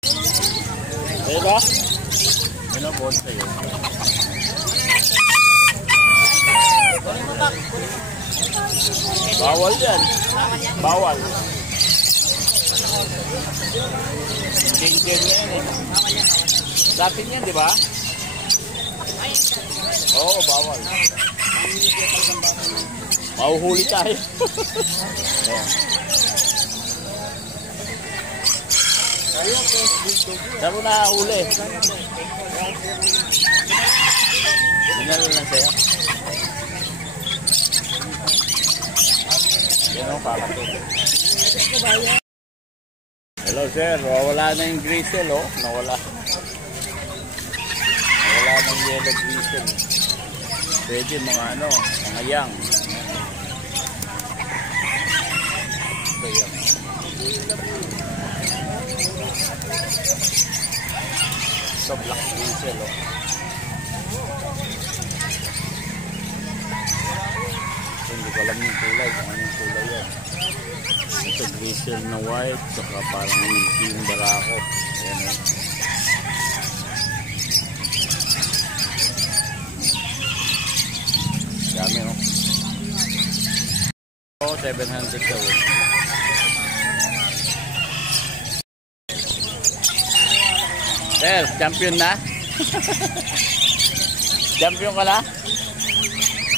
Diba? Yun ang boss sa'yo. Bawal yan. Bawal. Change na yan eh. Sa atin yan, di ba? Oo, bawal. Mahuhuli tayo. Saan mo nahuli? Dinalo lang sa'yo. Yan ang pakatid. Hello sir, wala na yung gristle oh. Nawala. Nawala na yung yellow gristle. Pwede mga ano, mga yang. Ito yan. Ito black gristle oh. Hindi ko alam yung kulay, kung ano yung kulay yan. Ito gristle na white, saka parang yung barako. Ayan o. Dami o. Oh, 700 daw. Sir, champion na? Champion ka na?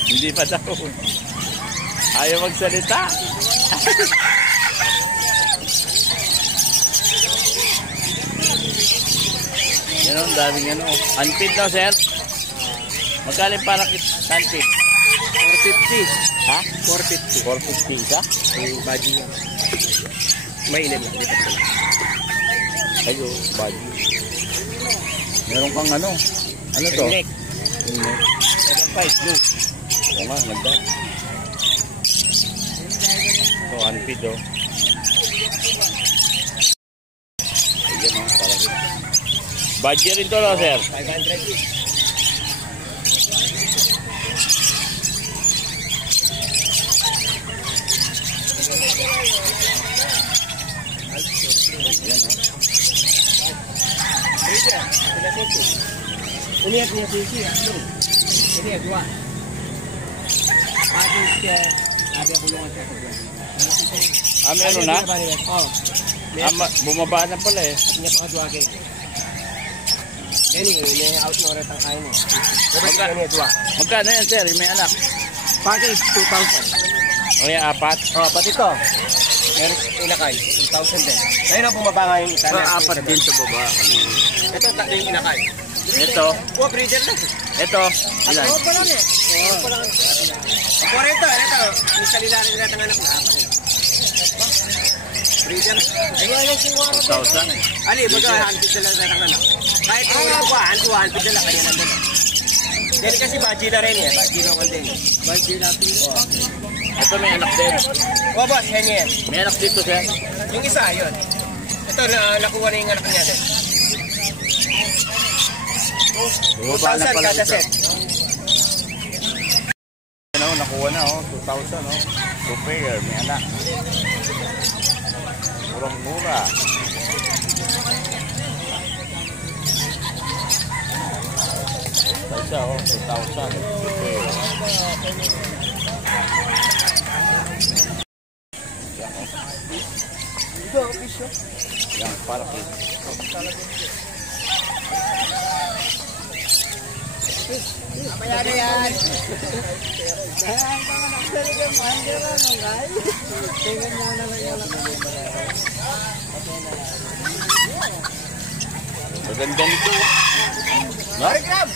Hindi pa daw. Ayaw magsalita. Yan o, daming ano. Unfeed daw, sir? Magkali para unfeed? 450. Ha? 450. 450 isa? Yung baji niya. May ilan lang. Lipat ko lang. Ayo, baji. Meron kang ano? Ano to? Ringneck. Ringneck. 7.5 blue. Oo nga, nagda. Ito, unfeed o. Ayan o, para rin. Budget rin to, no, sir? 500. Ini punya sisi ya, ini dua. Ada kulungan satu. Ah, meron na? Oh. Bumaba na pala eh. Punya pa dua kayo. Ini out na rin ang kain mo. Magkano yan, sir? May anak? Package 2,000. O yan, apat? Oh, pati ito. Meron inakay, 2,000 din. Ngayon na bumaba nga yung isa. Apat din sa baba. Ito, tatlo yung inakay. Ito. Oh, breeder lang. Ito. Ilan? Ako pa lang eh. Ako pa lang. Ako ito. Yung salila rin natin anak na apat. Breeder. Ayun, 2,000. Ali, baga, handpid na lang natin anak. Kahit yung ito pa, handpid na lang, kanya lang din. Yan kasi baji na rin eh. Baji naman din. Baji natin. Ito may anak din. Oh, boss, yan yan. May anak dito, sir. Yung isa, yun. Ito, nakuha na yung anak niya din. Bumaba na 2,000 pala kada ito. set. Ano, nakuha na, 2,000, oh. 2 pair, may anak. Murang-mura. Isa, 2,000. 2 pair. Yan, para po. Mamaya na yan. Maganda nito. No? Grab!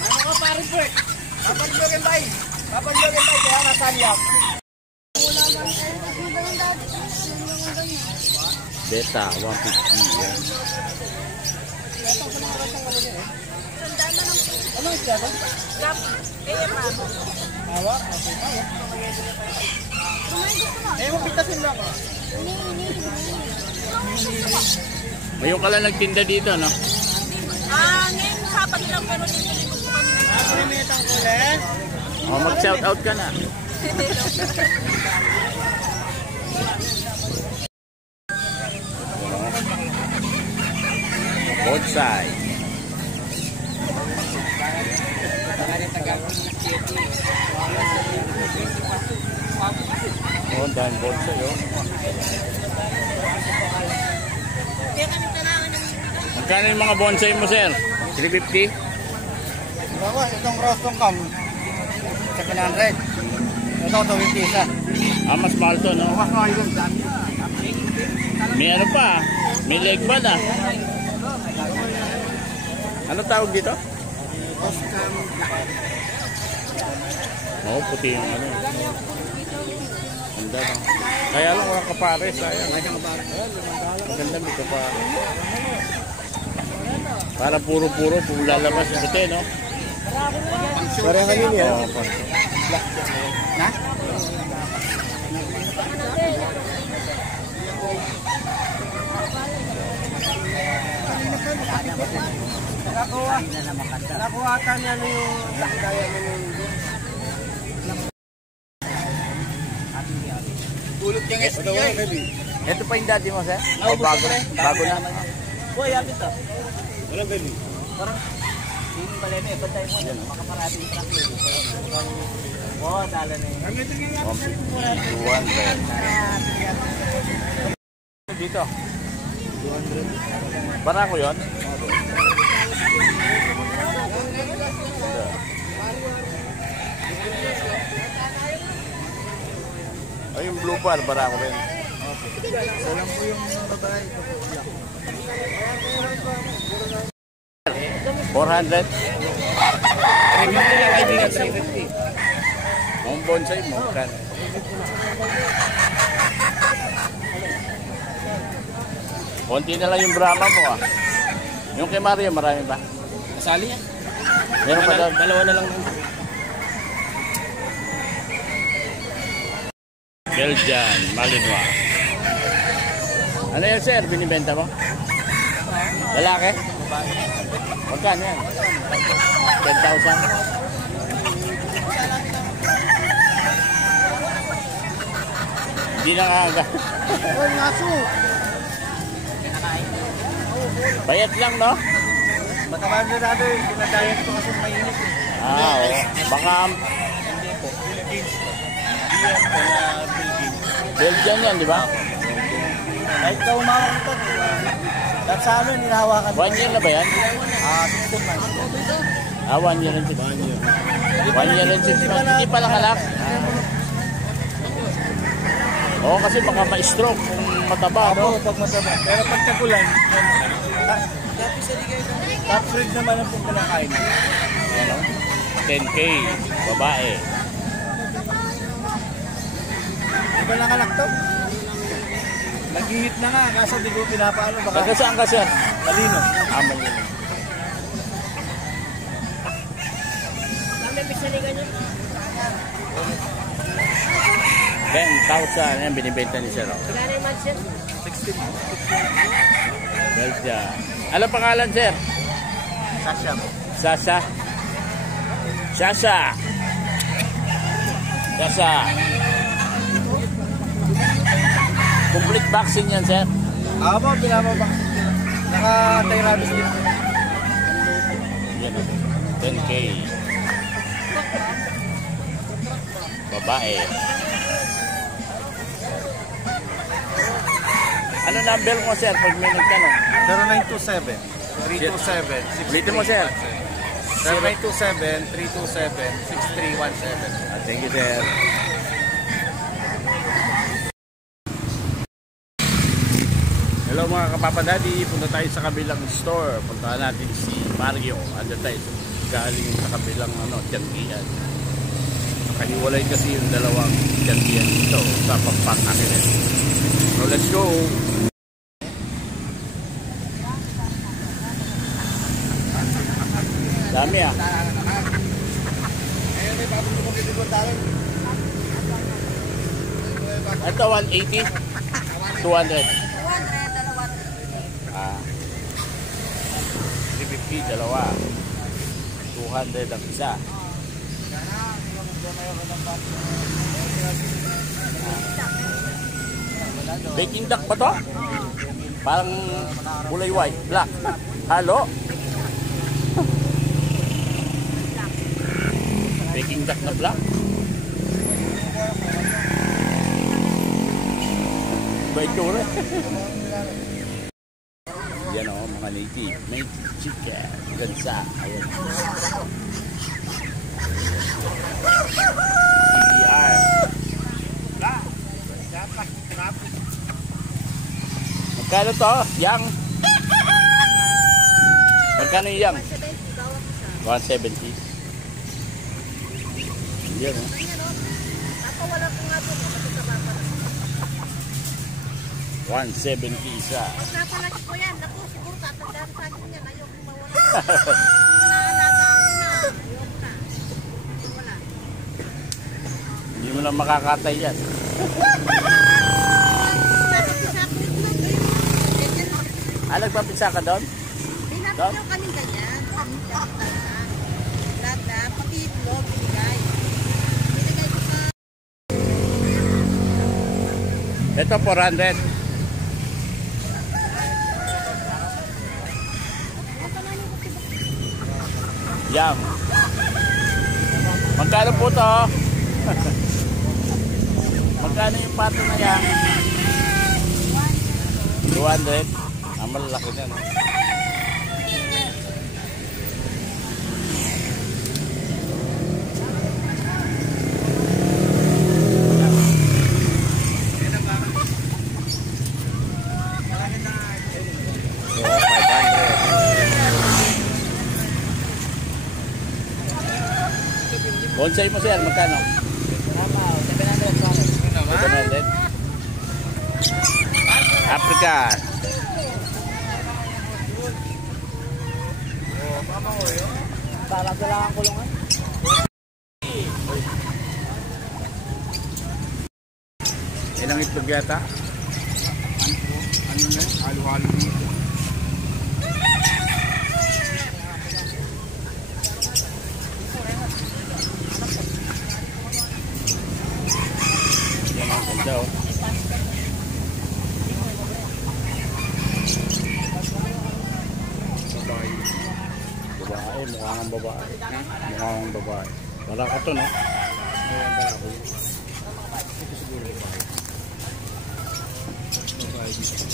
Ano ka paring Bert? Papaglogan tayo. Kaya nasalyak. Beta, 150 yan. Ano isda ba? Grab. Kaya pa. Hawak? Eh, mapitasin lang ako. Mayroon ka lang nagtinda dito, no? Ngayon sapat lang pero hindi ko kami na. Minitang kulit. Oh, mag-shout out ka na. bonsai. Oh, dahil bonsai, oh. Magkano yung mga bonsai mo, sir? 350? Bawas, itong rostong kam. 700. Ito, 250 isa. Ah, mas mahal to, no? Mas mahal yun. May ano pa, may leg ba na? Ano tawag dito? Oo, puti yung ano. Ganda lang. Kaya lang wala kapares, sayang. Maganda may kapares. Para puro-puro, lalabas yung puti, no? Parang kanina yan. Oo, Na? Nakuha ka niya ano yung kaya mo yung tulog niyang SBI. ito pa yung dati mo, sir? O bago? Bago na? Boy, yapit to. Walang gani. Parang hindi pala na eh. Bantay mo yan. Makaparating truck yun. Oo, tala na yun. 200. Dito. 200. Barako yun? Ay, yung blue bar, barako rin. Salam po yung babae. 400. 350 na kaibigan, 350. Ang bonsai mo, kan. Konti na lang yung Brahma mo, ah. Yung kay Mario, marami ba? Nasali yan. Meron pa daw. Dalawa na lang. Belgian, Malinois. Ano yan, sir? Binibenta mo? Lalaki? Magkano yan? 10,000? Hindi na kaaga. Oh, ngaso. Bayat lang, no? Matamaan na natin. Pinadayat ko kasi mainit. Ah, oo. Baka Hindi po. Philippines. Diyan po na Philippines. Belgian yan, di ba? Kahit ka umawak ito. Dahil sa amin, hinahawakan. 1 year na ba yan? 16 months. Ah, 1 year and 6 months. 1 year and 6 months. Hindi pala kalak. Oo, kasi baka ma-stroke kung mataba, no? Pag mataba. Pero pag tagulan, top grade naman ang pagkalakain. Ano? 10K, babae. Di ba nanganak to? Nag-hit na nga, kaso di ko pinapaano. Baka Taga saan ka, sir? malino. Ah, Malino. May pisaligan yun. 10,000 yan binibenta ni sir. Gano'n yung months yun? 16. Belgian. Ano pangalan, sir? Sasha. Sasha. Sasha. Sasha. Complete vaccine yan, sir. Ako, pinapabak. Naka-therapist din. Yan. 10K. Babae. Ano number mo, sir, pag may nagtanong? 0927-327-6317. Ulitin mo, sir. 0927-327-6317. Thank you, sir. Hello mga kapapadadi, punta tayo sa kabilang store. Punta natin si Mario. Ano tayo, galing sa kabilang tianggian. Nakahiwalay kasi yung dalawang tianggian dito sa pagpapakakilit. So let's go! Dami ah. Ito 180, 200. 350 dalawa, 200 ang isa. Baking duck ba to? Parang kulay white, black. Halo. Peking duck na black. May tura. Yan o, mga native. Native chicken. Gansa. Ayan. CDR. Magkano to? Yang? Magkano yung yang? 170. Yan o. Wala ko nga doon. 170 isa. Mas napalaki ko yan. Naku, siguro tatandaan sa akin yan. Ayoko mawala. Naalaga ko na. Ayoko na. Wala. Hindi mo lang makakatay yan. Nagpapisa ka doon? Pinapagaw kami ganyan. Lada, pati itlog, binigay. Binigay ko sa... Ito 400. Yan. Magkano po to? Magkano yung pato na yan? 200. Ang malalaki na, no? Bonsai mo sir, magkano? 700. African. Parang kailangan kulungan. Yan ang itlog yata. Ano na? Halo-halo dito. Yan ang ganda oh. Babae, mukha ng babae. Mukha ng babae. Wala ka to, no? Wala ko. Ito siguro babae. Babae dito.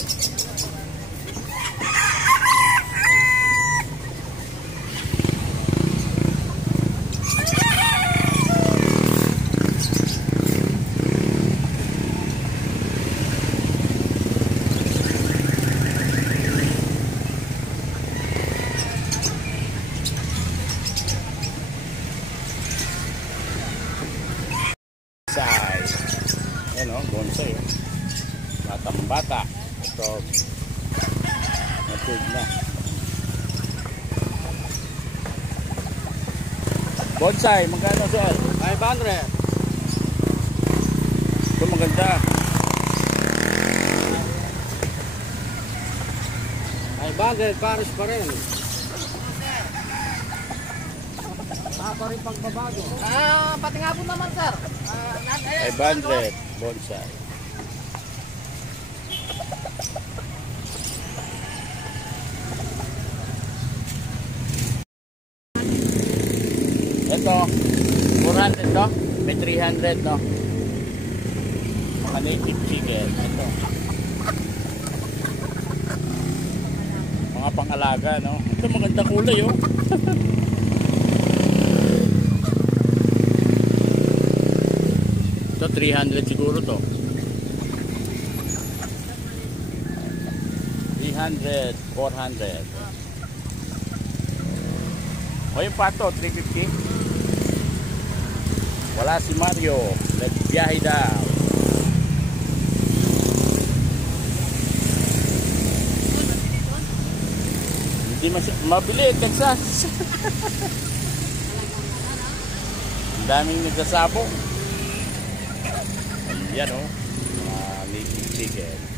Ayan o, bonsai o. Batang bata. Ito, natug na. Bonsai, magkano sir? 500. Ito maganda. 500, pares pa rin. Pa rin pagbabago. Pati nga po naman sir. 500 bonsai. Ito 400 no? May 300 no? Mga native chicken. Ito mga pang-alaga no? Ito maganda kulay oh. Ito 300 siguro to. 300, 400. O yung pato, 350. Wala si Mario. Nagbiyahe daw. Hindi mabili, Texas. Ang daming nagsasabong. Yan o, native chicken.